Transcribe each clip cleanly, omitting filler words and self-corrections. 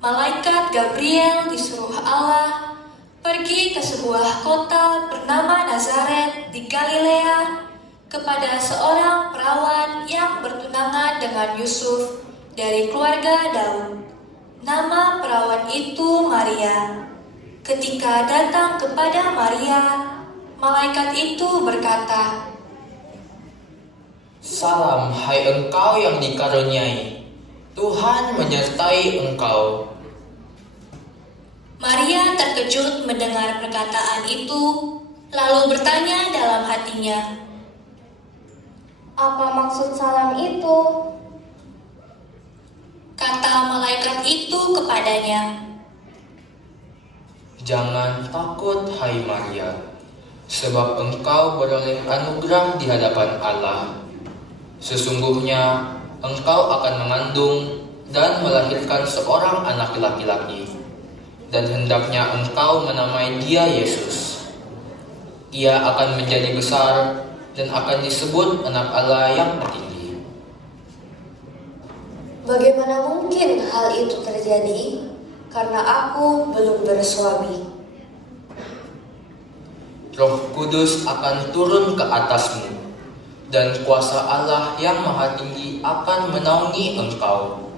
Malaikat Gabriel disuruh Allah pergi ke sebuah kota bernama Nazaret di Galilea kepada seorang perawan yang bertunangan dengan Yusuf dari keluarga Daud. Nama perawan itu Maria. Ketika datang kepada Maria, malaikat itu berkata, "Salam, hai engkau yang dikaruniai, Tuhan menyertai engkau." Maria terkejut mendengar perkataan itu, lalu bertanya dalam hatinya, "Apa maksud salam itu?" Kata malaikat itu kepadanya, "Jangan takut, hai Maria, sebab engkau beroleh anugerah di hadapan Allah. Sesungguhnya engkau akan mengandung dan melahirkan seorang anak laki-laki, dan hendaknya engkau menamai dia Yesus. Ia akan menjadi besar dan akan disebut anak Allah yang tertinggi." Bagaimana mungkin hal itu terjadi? Karena aku belum bersuami. Roh Kudus akan turun ke atasmu, dan kuasa Allah yang Maha Tinggi akan menaungi engkau.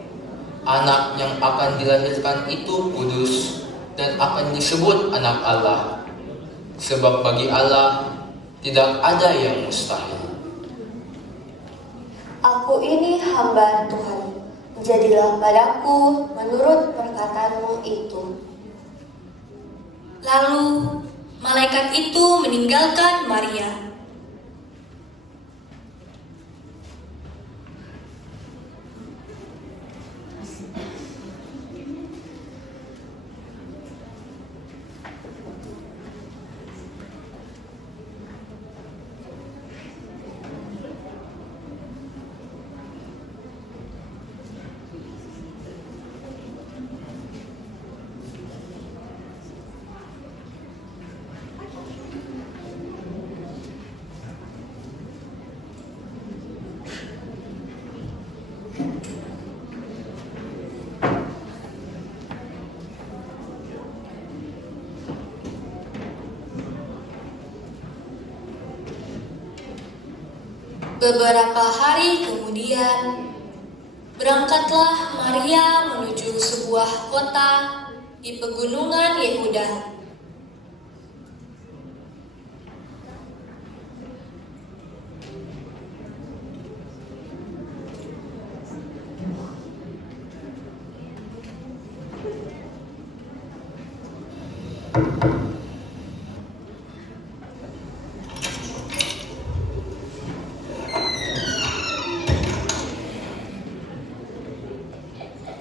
Anak yang akan dilahirkan itu kudus dan akan disebut anak Allah, sebab bagi Allah tidak ada yang mustahil. Aku ini hamba Tuhan. Jadilah padaku menurut perkataanmu itu. Lalu malaikat itu meninggalkan Maria. Beberapa hari kemudian, berangkatlah Maria menuju sebuah kota di pegunungan Yehuda.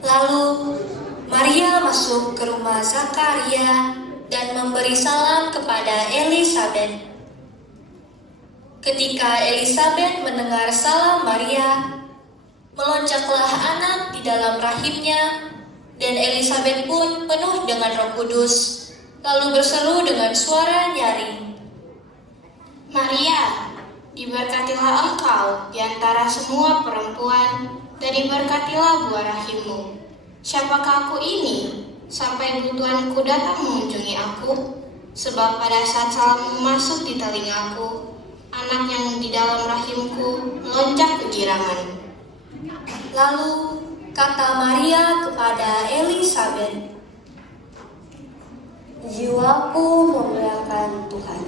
Lalu Maria masuk ke rumah Zakaria dan memberi salam kepada Elisabet. Ketika Elisabet mendengar salam Maria, melonjaklah anak di dalam rahimnya, dan Elisabet pun penuh dengan Roh Kudus, lalu berseru dengan suara nyaring, Maria, diberkatilah engkau di antara semua perempuan, dan diberkatilah buah rahimmu. Siapakah aku ini, sampai butuhanku datang mengunjungi aku? Sebab pada saat salammu masuk di telingaku, anak yang di dalam rahimku melonjak kegirangan. Lalu kata Maria kepada Elisabet, Jiwaku memuliakan Tuhan,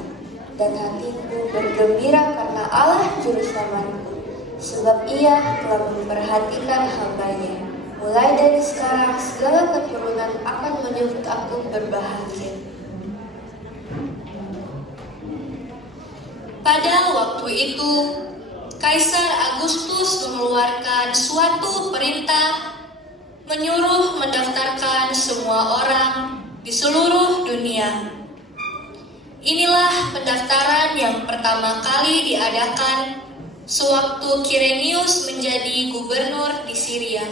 dan hatiku bergembira karena Allah Juru Selamatku, sebab Ia telah memperhatikan hamba-Nya. Mulai dari sekarang segala keturunan akan menyebut aku berbahagia. pada waktu itu Kaisar Agustus mengeluarkan suatu perintah menyuruh mendaftarkan semua orang di seluruh dunia. Inilah pendaftaran yang pertama kali diadakan sewaktu Kirenius menjadi gubernur di Syria.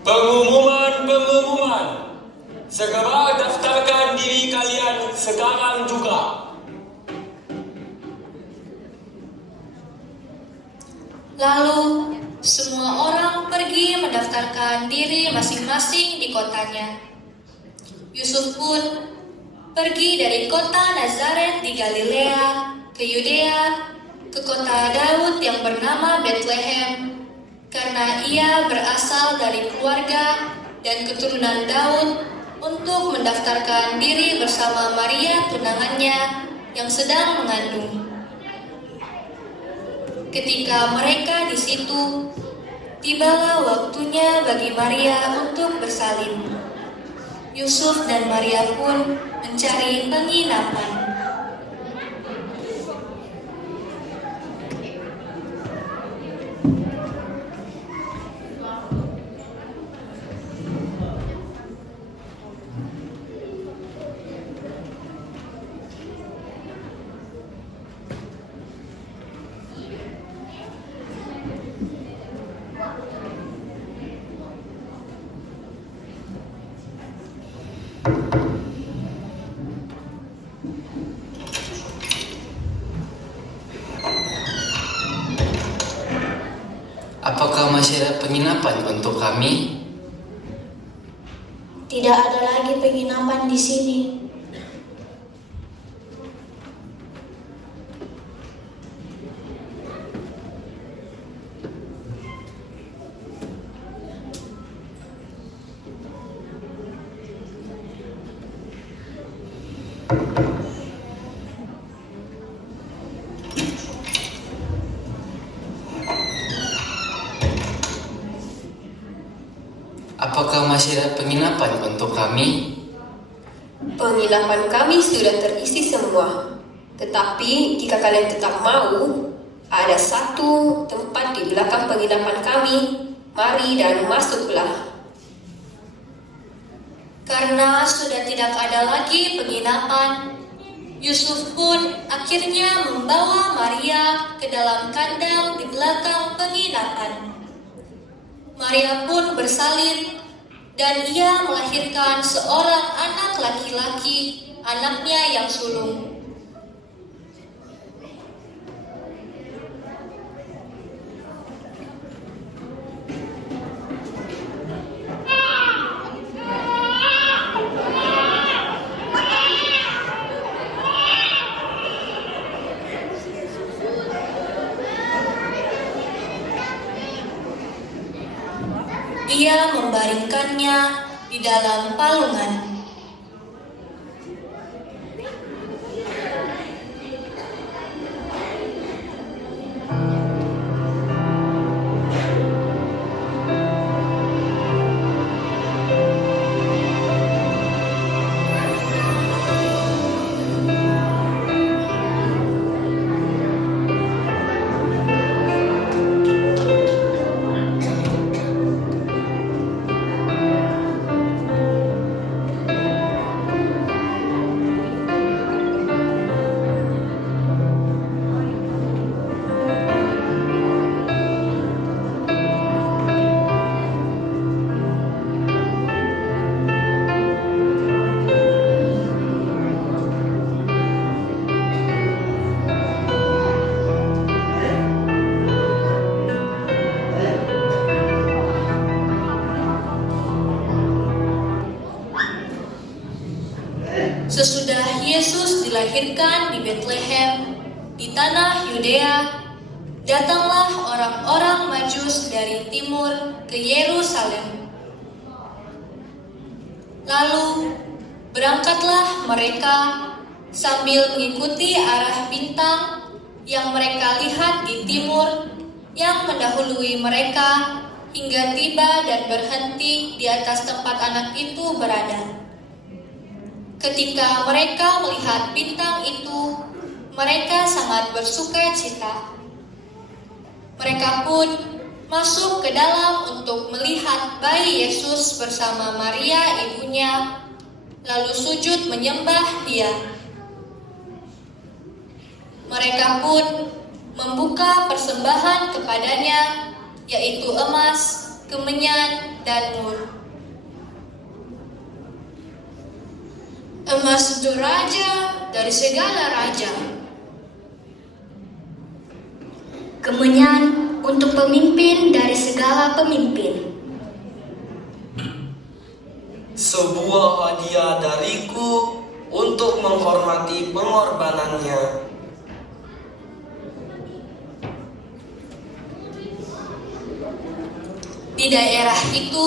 Pengumuman. Segera daftarkan diri kalian sekarang juga. Lalu semua orang pergi mendaftarkan diri masing-masing di kotanya. Yusuf pun pergi dari kota Nazaret di Galilea ke Yudea, ke kota Daud yang bernama Bethlehem, karena ia berasal dari keluarga dan keturunan Daud, untuk mendaftarkan diri bersama Maria tunangannya yang sedang mengandung. Ketika mereka di situ, tibalah waktunya bagi Maria untuk bersalin. Yusuf dan Maria pun mencari penginapan. Apakah masih ada penginapan untuk kami? Tidak ada lagi penginapan di sini. Apakah masih ada penginapan untuk kami? Penginapan kami sudah terisi semua. Tetapi jika kalian tetap mau, ada satu tempat di belakang penginapan kami. Mari dan masuklah. Karena sudah tidak ada lagi penginapan, Yusuf pun akhirnya membawa Maria ke dalam kandang di belakang penginapan. Maria pun bersalin, dan ia melahirkan seorang anak laki-laki, anaknya yang sulung. Ia membaringkannya di dalam palungan. Sesudah Yesus dilahirkan di Bethlehem, di tanah Yudea, datanglah orang-orang Majus dari timur ke Yerusalem. Lalu berangkatlah mereka sambil mengikuti arah bintang yang mereka lihat di timur, yang mendahului mereka hingga tiba dan berhenti di atas tempat anak itu berada. Ketika mereka melihat bintang itu, mereka sangat bersuka cita. Mereka pun masuk ke dalam untuk melihat bayi Yesus bersama Maria ibunya, lalu sujud menyembah Dia. Mereka pun membuka persembahan kepadanya, yaitu emas, kemenyan, dan mur. Emas itu raja dari segala raja. Kemenyan untuk pemimpin dari segala pemimpin. Sebuah hadiah dariku untuk menghormati pengorbanannya. Di daerah itu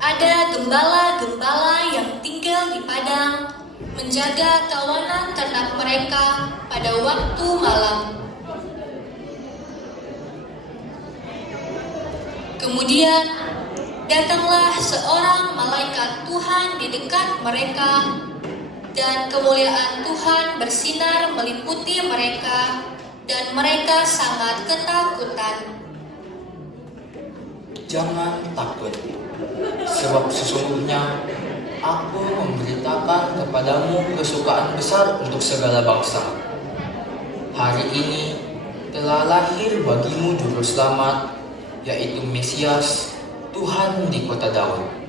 ada gembala-gembala yang tinggal di padang, menjaga kawanan ternak mereka pada waktu malam. Kemudian datanglah seorang malaikat Tuhan di dekat mereka, dan kemuliaan Tuhan bersinar meliputi mereka, dan mereka sangat ketakutan. Jangan takut, sebab sesungguhnya aku memberitakan kepadamu kesukaan besar untuk segala bangsa. Hari ini telah lahir bagimu juru selamat, yaitu Mesias, Tuhan di kota Daud.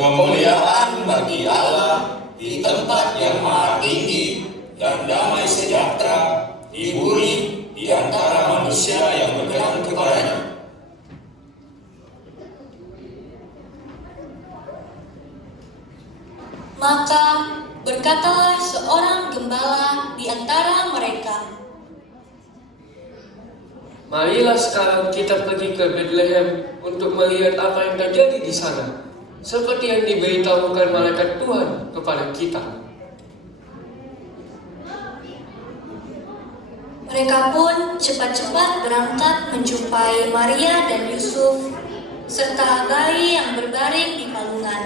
Kemuliaan bagi Allah di tempat yang maha tinggi, dan damai sejahtera di bumi di antara manusia yang berkenan kepadanya. Maka berkatalah seorang gembala di antara mereka, Marilah sekarang kita pergi ke Bethlehem untuk melihat apa yang terjadi di sana, seperti yang diberitahukan malaikat Tuhan kepada kita. Mereka pun cepat-cepat berangkat menjumpai Maria dan Yusuf, serta bayi yang berbaring di palungan.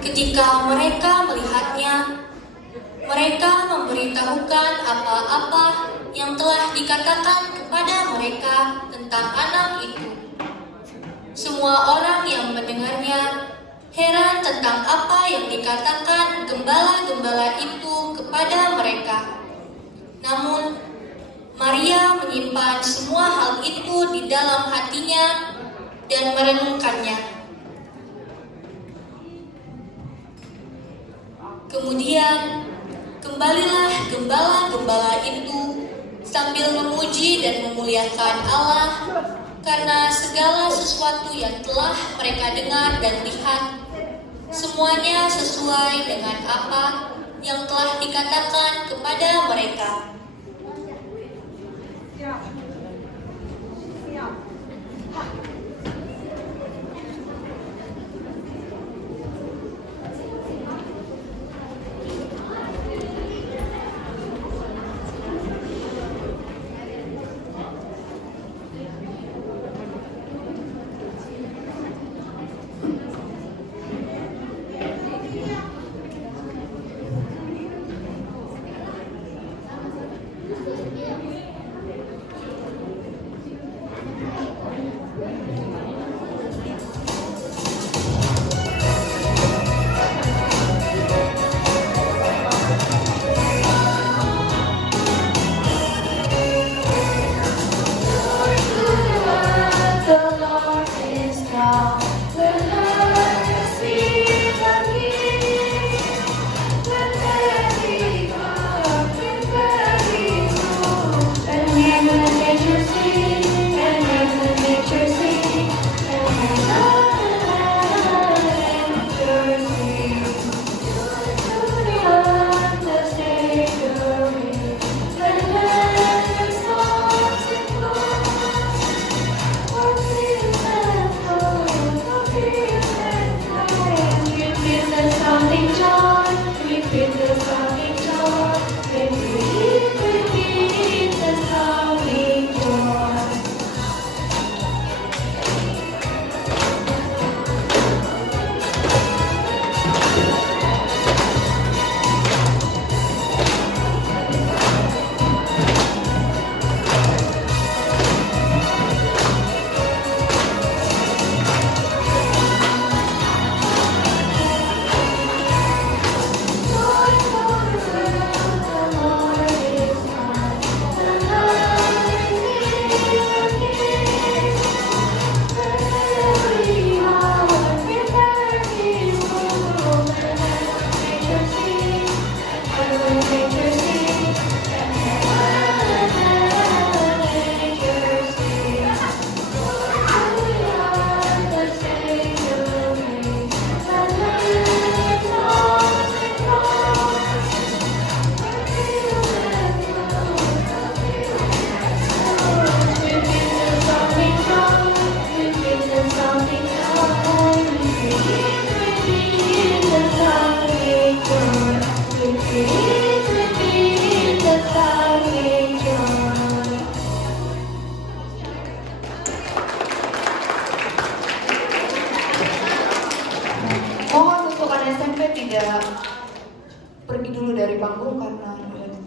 Ketika mereka melihatnya, mereka memberitahukan apa-apa yang telah dikatakan kepada mereka tentang anak itu. Semua orang yang mendengarnya heran tentang apa yang dikatakan gembala-gembala itu kepada mereka. Namun, Maria menyimpan semua hal itu di dalam hatinya dan merenungkannya. Kemudian, kembalilah gembala-gembala itu sambil memuji dan memuliakan Allah karena segala sesuatu yang telah mereka dengar dan lihat, semuanya sesuai dengan apa yang telah dikatakan kepada mereka. tidak pergi dulu dari panggung karena